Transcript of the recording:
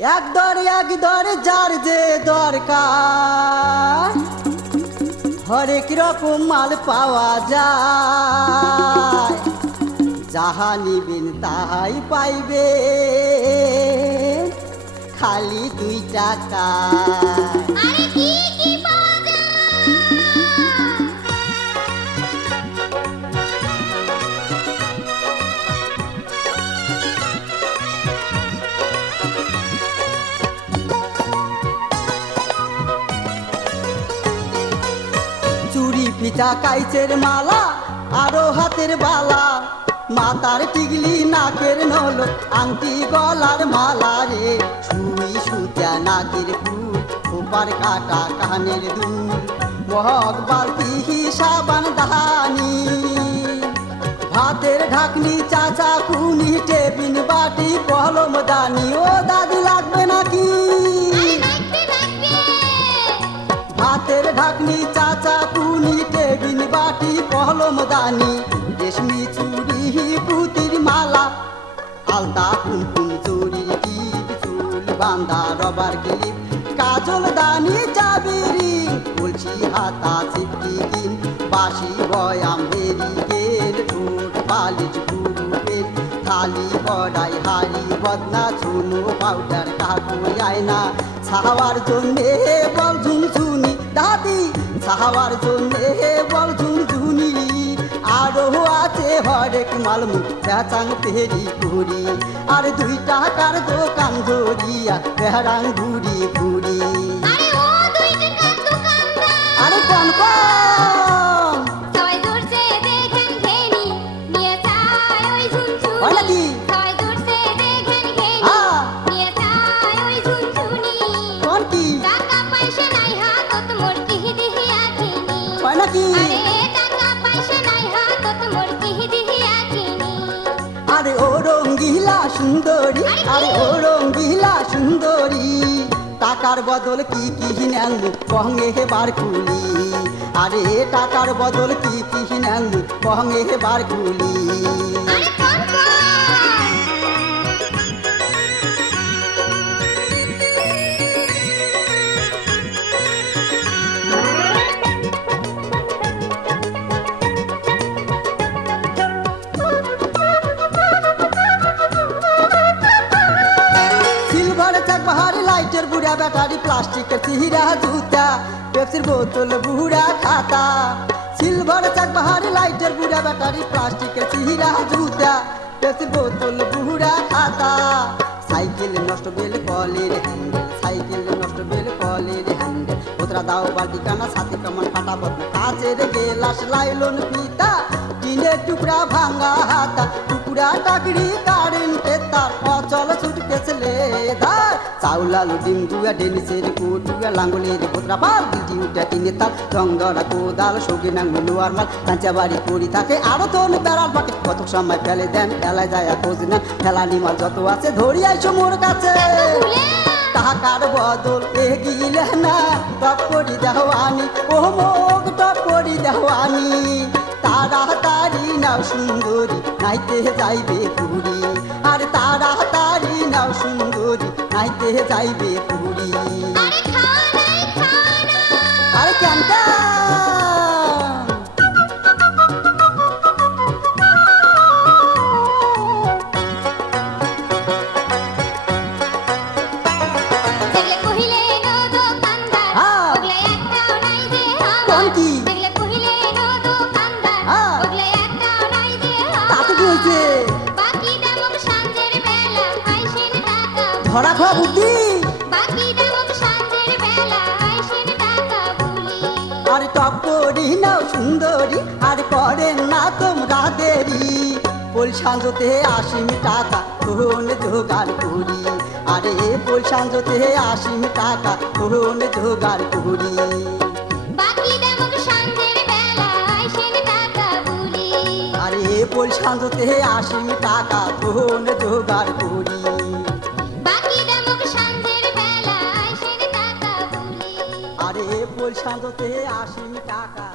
এক দরে যার যে দরকার হরেক রকম মাল পাওয়া যায়, যাহা নিবেন তাহাই পাইবে খালি 2 টাকা। আরে কি কি পাওয়া যায়? চুরি পিঠা কাইচের মালা আরো হাতের বালা, মাথার টিগলি নাকের নল আংটি গলার মালা রে, সুই সুতা নাকের ফুল ওপার কাটা কানের দুল, মহক বালতি সাবান দাহানি, ভাতের ঢাকনি চাচা কুনি টেবিন বাটি কলম দানি। ও দাদি লাগবে নাকি? ভাতের ঢাকনি চাচা কুনি টেবিন বাটি কলম দানি, রেশমি চুড়ি পুতির মালা আলতা কুমকুম চুরির টিপ, চুল বান্দা রবার ক্লিপ, কাজল দানি চাবিরি, বলছি হাতা চিপটি কিন, বাসি বয়াম হেরিকেন, ঠোঁট পালিশ গুরু পেন, থালি কড়াই হাড়ি বদনা, চুনো পাউডার কাকুই আয়না, ছাওয়ার জন্যে বল ঝুনঝুনি দাদি, ছাওয়ার জন্যে বল ঝুনঝুনি, আরো আছে হরেক মালমু চাচাং পেরি ঘুরি, আর 2 টাকার দোকান ধরিয়া বেহারাং ঘুরি ঘুরি। আরে ও 2 টাকার দোকানদার, আরে কোন কোন সবাই দূরছে দেখেন ঘেনি নিয়ে যায় ওই ঝুনঝুনি, হয় নাকি? সবাই দূরছে দেখেন ঘেনি নিয়ে যায় ওই ঝুনঝুনি, কোন কি টাকা পয়সা নাই হাতত মোর কিহি দিহি আখিনি, হয় নাকি? আরে টাকা পয়সা নাই হাতত মোর কিহি দিহি আখিনি। আরে ও রঙ্গিলা সুন্দরী, আরে ও রঙ্গিলা সুন্দরী, টাকার বদল কি কি নেন কহঙ্গে হেবার খুলি, আরে টাকার বদল কি কি নেন কহঙ্গে হেবার খুলি। আরে কোন কোন সিলভার চাক বাহারি লাইটের বুড়া ব্যাটারি, প্লাস্টিকের চিহিরা জুতা, পেপসির বোতল বুড়া খাতা, সিলভার চাক বাহারি লাইটের বুড়া ব্যাটারি, প্লাস্টিকের চিহিরা জুতা, পেপসির বোতল বুড়া খাতা, সাইকেল নষ্ট বেল কলের হ্যান্ডেল, সাইকেল নষ্ট বেল কলের হ্যান্ডেল, ওতরা দাও বালতি কানা সাথে কেমন ফাটা বদনা, কাচের গেলাস লাইলন পিতা, টিনের টুকরা ভাঙা হাতা, টুকরা টাকরি কারেন্টের তার, অচল সুটকেস লেদার, চাউল আলু ডিম দুয়া ডেনিসের কোটুয়া, লাঙ্গলের কোতরা পাল দিটি উঠা টিনের তাল, জঙ্গরা কোদাল সৌকি নাঙ্গ লোয়ার মাল, কাঁচা বাড়ি পড়ি থাকে আরো তোর বেড়ার পাকে, কত সময় ফেলে দেন ফেলায় যায় খোঁজ নেন, ফেলানি মাল যত আছে ধরি আইসো মোর কাছে, টাকার বদল এগিলে না টপ করি দেওয়ানি, ও মোক টপ করি দেওয়ানি, তাড়াতাড়ি নাও সুন্দরী নাইতে যাইবে পুরী, আর তাড়াতাড়ি নাও সুন্দরী নাইতে যাইবে পুরী। আরে খাওয়া নাই খাওয়া নাই। আরে কেন কেন দেখলে কহিলে নো দোকানদার, ওগলে একটাও নাই যে আমার, কোন কি? দেখলে কহিলে নো দোকানদার, ওগলে একটাও নাই যে তাতে কি আমার, হয়েছে? বাকি দামক সাঁঝের বেলা আইসেন টাকা ধরা খাওয়া বুদ্ধি, বাকি দামক সাঁঝের বেলা আইসেন টাকা বুলি। আর টপ করি নাও সুন্দরী, আর করেন না তোমরা দেরি, পোল সাঁজতে 80 টাকা কোন জোগাড় করি, আরে পোল সাঁজতে 80 টাকা কোন জোগাড় করি, বাকি দামক সাঁঝের বেলা আইসেন টাকা বুলি। আরে পোল সাঁজতে 80 টাকা কোন জোগাড় করি, বাকি দামক সাঁঝের বেলা আইসেন টাকা বুলি। আরে পোল সাঁজতে 80 টাকা